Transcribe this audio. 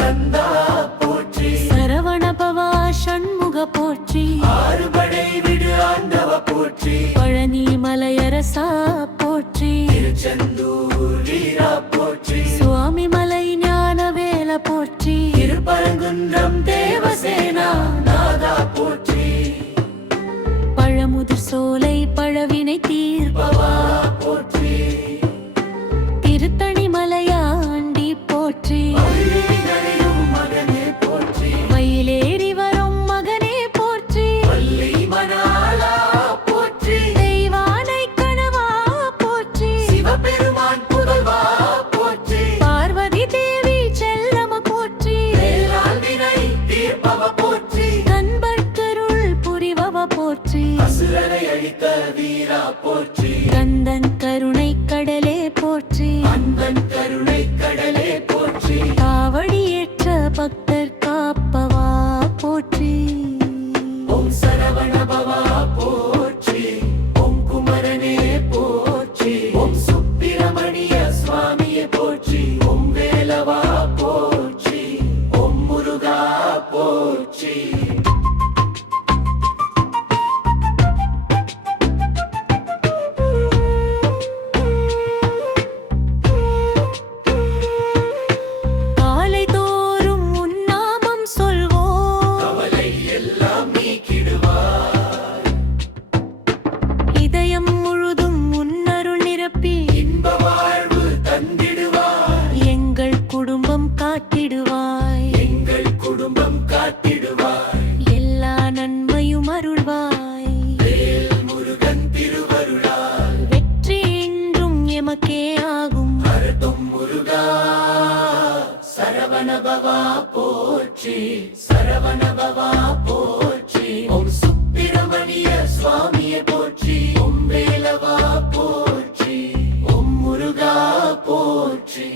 கந்தா போற்றி, சரவணபவா ஷண்முக போற்றி, ஆறுபடை விடு ஆண்டவ போற்றி, பழனி மலையரசா போற்றி, திருச்செந்தூர் வீரா போற்றி, சுவாமி மலை ஞானவேல போற்றி, திருப்பரங்குன்றம் தேவசேனா நாதா போற்றி, பழமுதிர் சோலை பழவினை தீர்ப்பவா போற்றி, திருத்தணி மலையாண்டி போற்றி, மகிழினியும் மகனே போற்றி, மயிலேறி வரும் மகனே போற்றி, வள்ளி மணாளா போற்றி, தெய்வானை கணவா போற்றி, சிவபெருமான் புதல்வா போற்றி, பார்வதி தேவி செல்லம போற்றி, வேளாள் வினை தீர்ப்பவ போற்றி, கண்பர்க்கருள் புரிவவ போற்றி, அசுரனை அழித்த வீரா போற்றி, கந்தன் கருணை கடலே போற்றி, அன்பன் கருணை கடலே போற்றி, காவடியேற்ற பக்தர் காப்பவா போற்றி, ஓம் சரவணபவா போற்றி, ஓம் குமரனே போற்றி, ஓம் சுப்பிரமணிய சுவாமியே போற்றி, ஓம் வேலவா போற்றி, ஓம் முருகா போற்றி. காலை தோறும் உன்னாமம் சொல்வோம், கவலை எல்லாம் நீக்கிடுவார், இதயம் முழுதும் உன்னருள் நிரப்பி இன்ப வாழ்வு தந்திடுவார், எங்கள் குடும்பம் காத்திடுவாய், எங்கள் குடும்பம் காத்திடுவார், எல்லா நன்மையும் அருள்வாய், வேல் முருகன் திருவருளால் வெற்றி என்றும் எமக்கே ஆகும், அருட்டும் முருகா சரவணபவா போற்றி, சரவணபவா போற்றி, ஓம் சுப்பிரமணிய சுவாமியே போற்றி, ஓம் வேலவா போற்றி, ஓம் முருகா போற்றி.